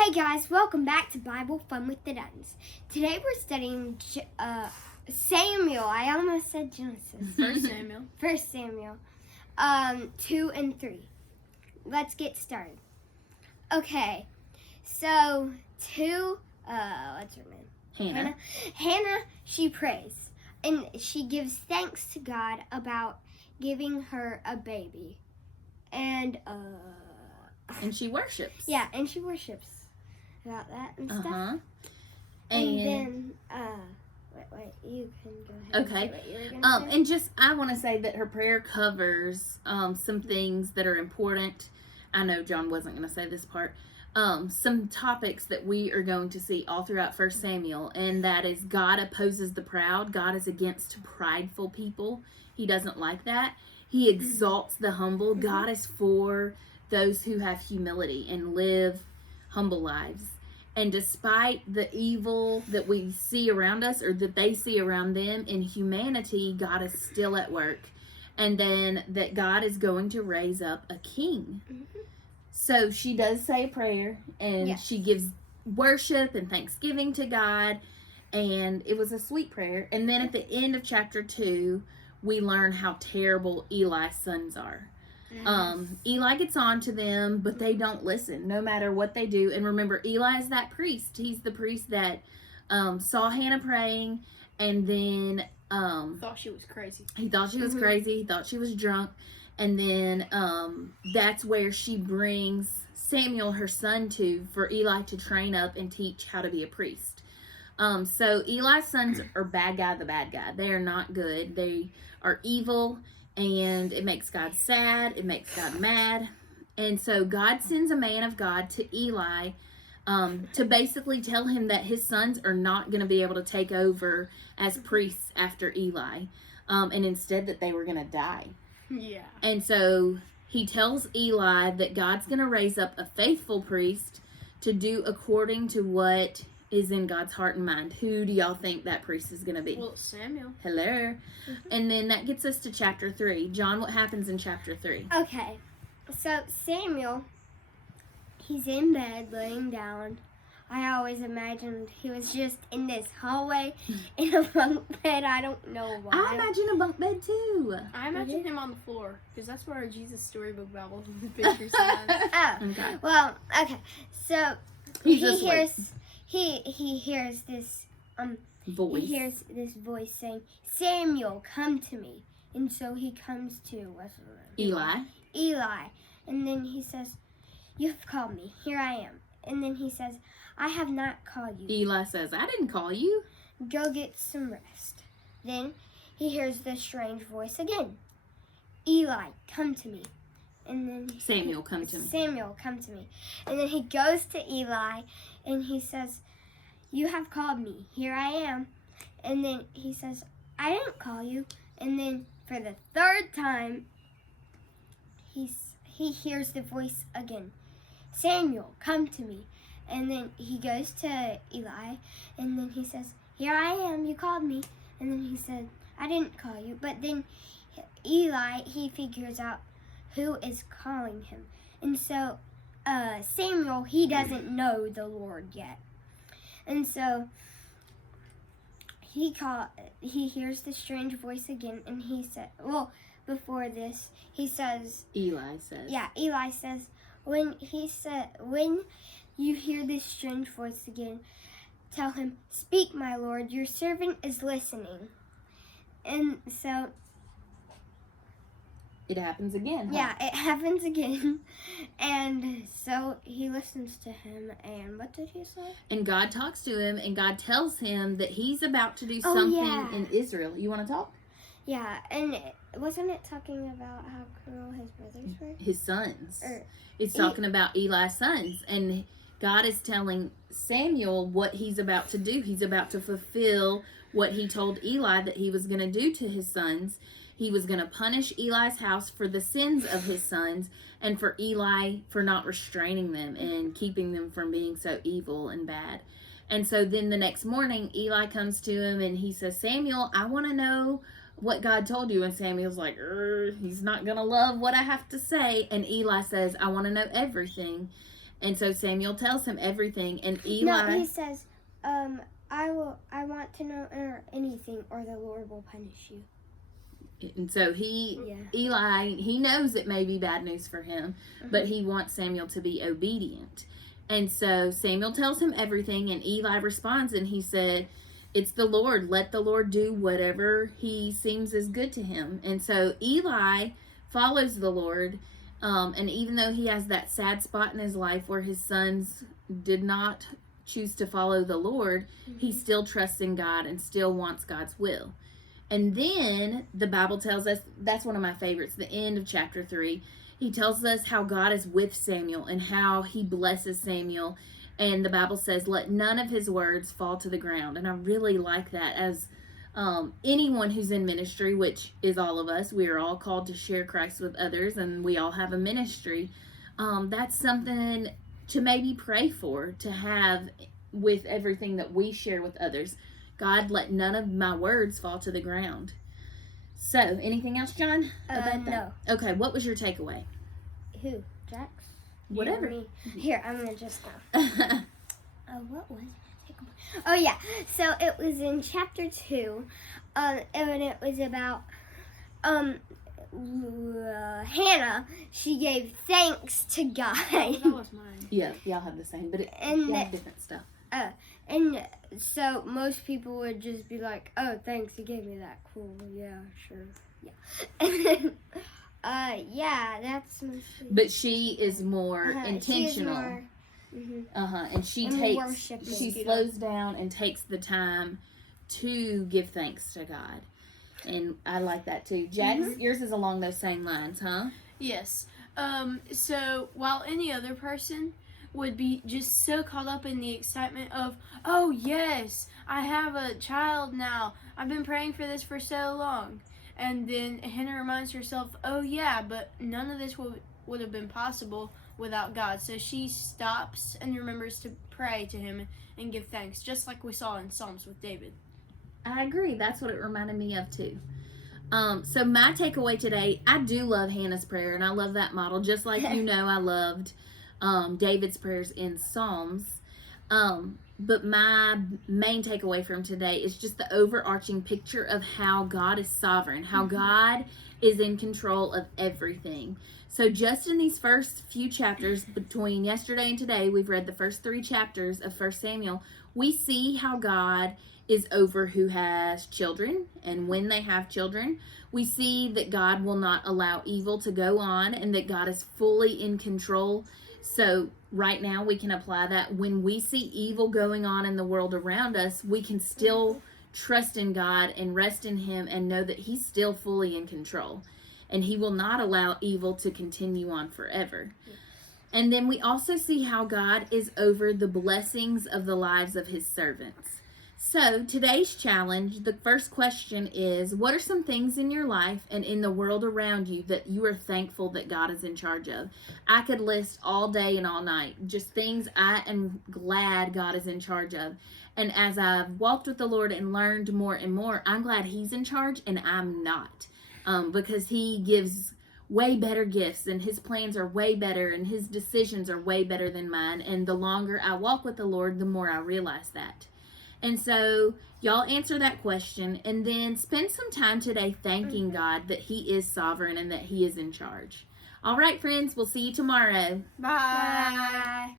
Hey guys, welcome back to Bible Fun with the Dunns. Today we're studying Samuel. I almost said Genesis. First Samuel. 2 and 3. Let's get started. Okay, so what's her name? Hannah, she prays. And she gives thanks to God about giving her a baby. And she worships. Yeah, and she worships about that and stuff. And then, wait, you can go ahead. Okay. And say what you were gonna say. And just, I want to say that her prayer covers some things that are important. I know John wasn't going to say this part. Some topics that we are going to see all throughout 1 Samuel, and that is God opposes the proud. God is against prideful people. He doesn't like that. He exalts the humble. God is for those who have humility and live humble lives. And despite the evil that we see around us, or that they see around them in humanity, God is still at work. And then that God is going to raise up a king. So she does say a prayer, and she gives worship and thanksgiving to God. And it was a sweet prayer. And then at the end of chapter 2, we learn how terrible Eli's sons are. Eli gets on to them, but they don't listen no matter what they do. And remember, Eli is that priest. He's the priest that saw Hannah praying, and then thought she was crazy. He thought she was crazy. He thought she was drunk. And then that's where she brings Samuel, her son, for Eli to train up and teach how to be a priest. So Eli's sons are bad guy. They are not good. They are evil, and it makes God sad. It makes God mad. And so God sends a man of God to Eli to basically tell him that his sons are not going to be able to take over as priests after Eli, and instead that they were going to die. Yeah. And so he tells Eli that God's going to raise up a faithful priest to do according to what is in God's heart and mind. Who do y'all think that priest is going to be? Well, Samuel. Hello. And then that gets us to chapter 3. John, what happens in chapter 3? Okay, so Samuel, he's in bed laying down. I always imagined he was just in this hallway in a bunk bed. I don't know why. I imagine a bunk bed too. I imagine him on the floor, because that's where our Jesus Storybook Bible pictures are. Oh, Okay. Well, okay. So He's he asleep. hears he hears this Voice. He hears this voice saying, "Samuel, come to me." And so he comes to what's his name? Eli. And then he says, "You've called me. Here I am." And then he says, "I have not called you. Eli says, I didn't call you. Go get some rest." Then he hears the strange voice again. "Eli, come to me." And then Samuel, come to me. Samuel, come to me. And then he goes to Eli and he says, "You have called me. Here I am." And then he says, "I didn't call you." And then for the third time, he hears the voice again. "Samuel, come to me." And then he goes to Eli and then he says, "Here I am. You called me." And then he said, "I didn't call you." But then Eli, he figures out who is calling him. And so Samuel, he doesn't know the Lord yet. And so he hears the strange voice again, and he said, well, before this, he says, Eli says. Yeah, Eli says, when you hear this strange voice again, tell him, "Speak, my Lord, your servant is listening." And so it happens again. Yeah, it happens again. And so he listens to him, and what did he say? And God talks to him, and God tells him that he's about to do something in Israel. You want to talk? Yeah, and wasn't it talking about how cruel his brothers were? His sons. It's talking about Eli's sons. And God is telling Samuel what he's about to do. He's about to fulfill what he told Eli that he was going to do to his sons. He was going to punish Eli's house for the sins of his sons, and for Eli for not restraining them and keeping them from being so evil and bad. And so then the next morning, Eli comes to him and he says, "Samuel, I want to know what God told you." And Samuel's like, he's not going to love what I have to say. And Eli says, "I want to know everything." And so Samuel tells him everything, and Eli. No, he says, I want to know anything, or the Lord will punish you. And so Eli, he knows it may be bad news for him, but he wants Samuel to be obedient. And so Samuel tells him everything, and Eli responds, and he said, it's the Lord. Let the Lord do whatever he seems is good to him. And so Eli follows the Lord, and even though he has that sad spot in his life where his sons did not choose to follow the Lord, he still trusts in God and still wants God's will. And then the Bible tells us, that's one of my favorites, the end of chapter 3. He tells us how God is with Samuel and how he blesses Samuel. And the Bible says, let none of his words fall to the ground. And I really like that. As anyone who's in ministry, which is all of us, we are all called to share Christ with others, and we all have a ministry. That's something to maybe pray for, to have with everything that we share with others. God, let none of my words fall to the ground. So, anything else, John? About that? No. Okay, what was your takeaway? Who? Jax? Whatever. Me? Here, I'm going to just go. What was my takeaway? Oh, yeah. So, it was in chapter 2, and it was about Hannah. She gave thanks to God. That was mine. Yeah, y'all have the same, but And y'all have different stuff. And so most people would just be like, oh, thanks, you gave me that. Cool, yeah, sure, yeah. And then, yeah, that's mostly... But she is more intentional. And she slows down and takes the time to give thanks to God. And I like that too. Jax, yours is along those same lines, huh? Yes. So while any other person would be just so caught up in the excitement of, oh yes, I have a child now. I've been praying for this for so long. And then Hannah reminds herself, oh yeah, but none of this would have been possible without God. So she stops and remembers to pray to him and give thanks, just like we saw in Psalms with David. I agree. That's what it reminded me of too. So my takeaway today, I do love Hannah's prayer, and I love that model, just like I loved David's prayers in Psalms. But my main takeaway from today is just the overarching picture of how God is sovereign, how God is in control of everything. So just in these first few chapters, between yesterday and today, we've read the first 3 chapters of 1 Samuel. We see how God is over who has children and when they have children. We see that God will not allow evil to go on and that God is fully in control. So right now we can apply that. When we see evil going on in the world around us, we can still trust in God and rest in him and know that he's still fully in control. And he will not allow evil to continue on forever. And then we also see how God is over the blessings of the lives of his servants. So today's challenge, the first question is, what are some things in your life and in the world around you that you are thankful that God is in charge of? I could list all day and all night, just things I am glad God is in charge of. And as I've walked with the Lord and learned more and more, I'm glad he's in charge and I'm not. Because he gives way better gifts and his plans are way better and his decisions are way better than mine. And the longer I walk with the Lord, the more I realize that. And so y'all answer that question and then spend some time today thanking God that he is sovereign and that he is in charge. All right, friends, we'll see you tomorrow. Bye. Bye.